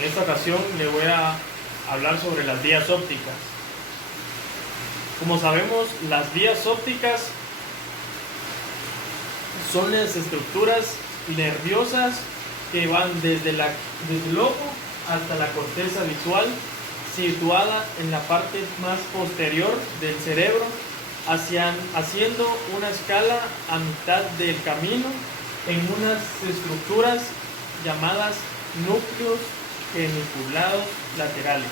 En esta ocasión le voy a hablar sobre las vías ópticas. Como sabemos, las vías ópticas son las estructuras nerviosas que van desde el ojo hasta la corteza visual, situada en la parte más posterior del cerebro, haciendo una escala a mitad del camino en unas estructuras llamadas núcleos geniculados laterales.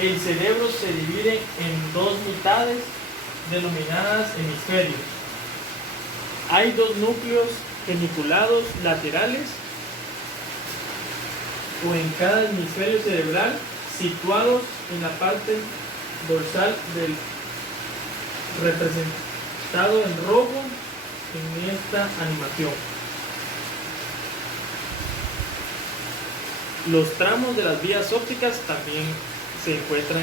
El cerebro se divide en dos mitades denominadas hemisferios. Hay dos núcleos geniculados laterales o en cada hemisferio cerebral, situados en la parte dorsal del representado en rojo en esta animación. Los tramos de las vías ópticas también se encuentran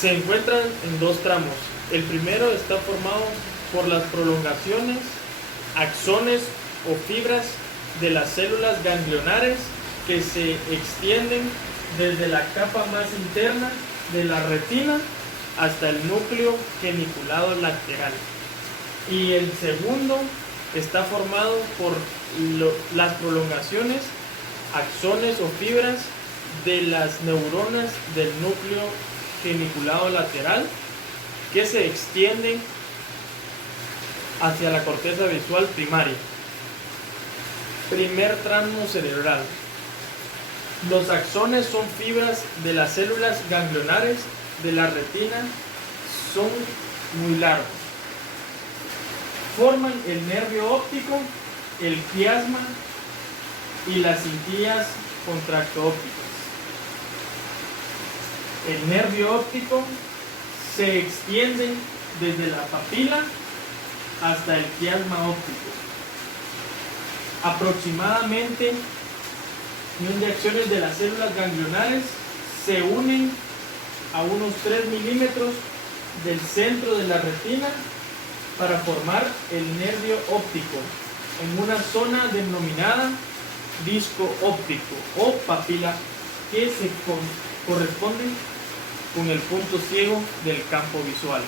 se encuentran en dos tramos. El primero está formado por las prolongaciones, axones o fibras de las células ganglionares que se extienden desde la capa más interna de la retina hasta el núcleo geniculado lateral. Y el segundo está formado por las prolongaciones, axones o fibras de las neuronas del núcleo geniculado lateral que se extienden hacia la corteza visual primaria. Primer tramo cerebral. Los axones son fibras de las células ganglionares de la retina, son muy largos. Forman el nervio óptico, el quiasma y las cintillas contracto-ópticas. El nervio óptico se extiende desde la papila hasta el quiasma óptico. Aproximadamente 1 de acciones de las células ganglionares se unen a unos 3 milímetros del centro de la retina para formar el nervio óptico en una zona denominada disco óptico o papila que se corresponde con el punto ciego del campo visual.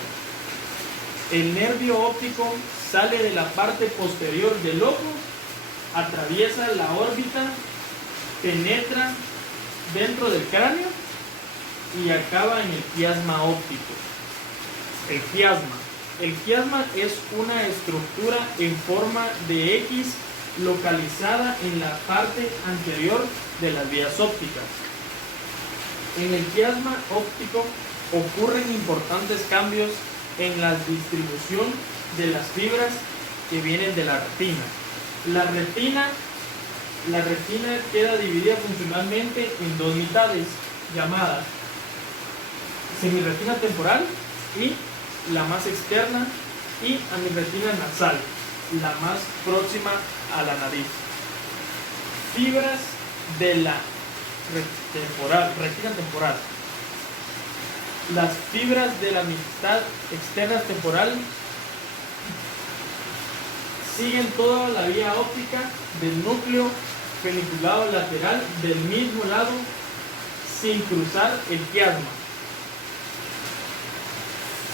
El nervio óptico sale de la parte posterior del ojo, atraviesa la órbita, penetra dentro del cráneo y acaba en el quiasma óptico. El quiasma es una estructura en forma de X localizada en la parte anterior de las vías ópticas. En el quiasma óptico ocurren importantes cambios en la distribución de las fibras que vienen de la retina. La retina queda dividida funcionalmente en dos mitades llamadas semirretina temporal y la más externa, y amirretina nasal, la más próxima a la nariz. Fibras de la retina temporal. Las fibras de la mitad externa temporal siguen toda la vía óptica del núcleo geniculado lateral del mismo lado sin cruzar el quiasma.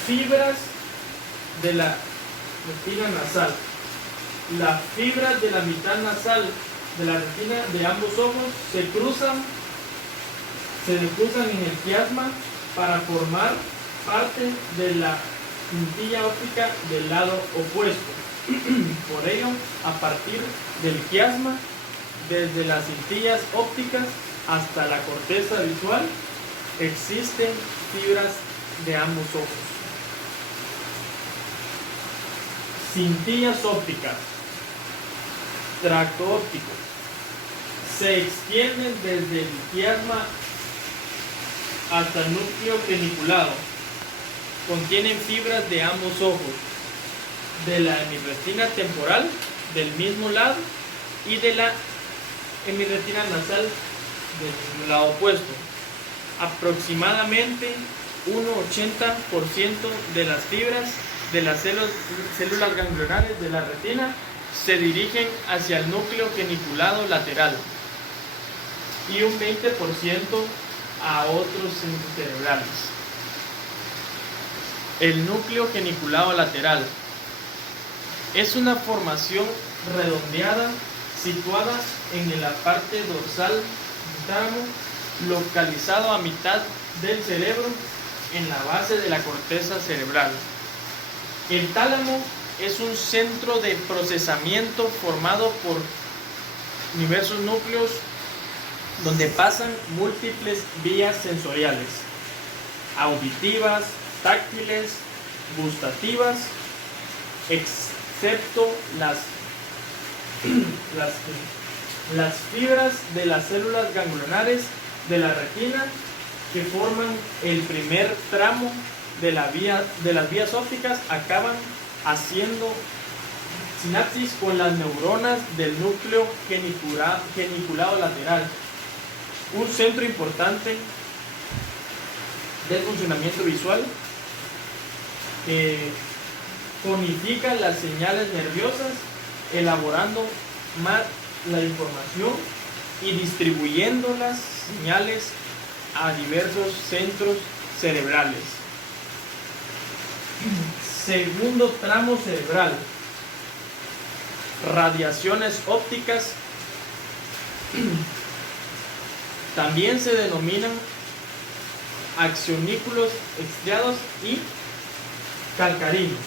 Fibras de la retina nasal. Las fibras de la mitad nasal de la retina de ambos ojos se decruzan en el quiasma para formar parte de la cintilla óptica del lado opuesto. Por ello, a partir del quiasma, desde las cintillas ópticas hasta la corteza visual, existen fibras de ambos ojos. Cintillas ópticas, tracto óptico, se extienden desde el quiasma hasta el núcleo geniculado. Contienen fibras de ambos ojos, de la hemirretina temporal del mismo lado y de la hemirretina nasal del mismo lado opuesto. Aproximadamente un 80% de las fibras de las células ganglionares de la retina se dirigen hacia el núcleo geniculado lateral y un 20% a otros centros cerebrales. El núcleo geniculado lateral es una formación redondeada situada en la parte dorsal del tálamo, localizado a mitad del cerebro en la base de la corteza cerebral. El tálamo es un centro de procesamiento formado por diversos núcleos donde pasan múltiples vías sensoriales, auditivas, táctiles, gustativas, excepto las fibras de las células ganglionares de la retina que forman el primer tramo de las vías ópticas acaban haciendo sinapsis con las neuronas del núcleo geniculado lateral, un centro importante del funcionamiento visual que codifica las señales nerviosas, elaborando más la información y distribuyendo las señales a diversos centros cerebrales. Segundo tramo cerebral: radiaciones ópticas. También se denominan axonículos estriados y calcarinos.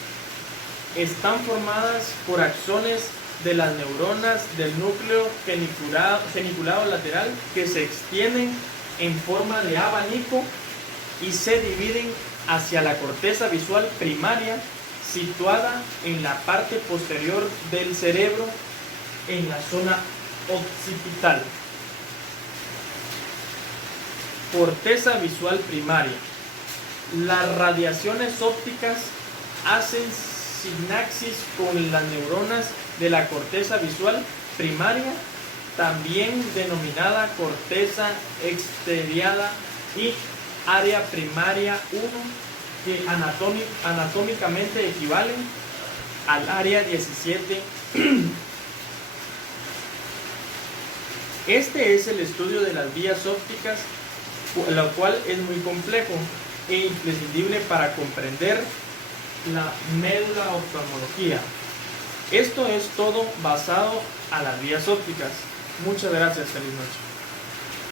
Están formadas por axones de las neuronas del núcleo geniculado lateral que se extienden en forma de abanico y se dividen hacia la corteza visual primaria, situada en la parte posterior del cerebro, en la zona occipital. Corteza visual primaria. Las radiaciones ópticas hacen sinapsis con las neuronas de la corteza visual primaria, también denominada corteza exteriada, y área primaria 1, que anatómicamente equivalen al área 17. Este es el estudio de las vías ópticas, lo cual es muy complejo e imprescindible para comprender la médula oftalmología. Esto es todo basado a las vías ópticas. Muchas gracias, feliz noche.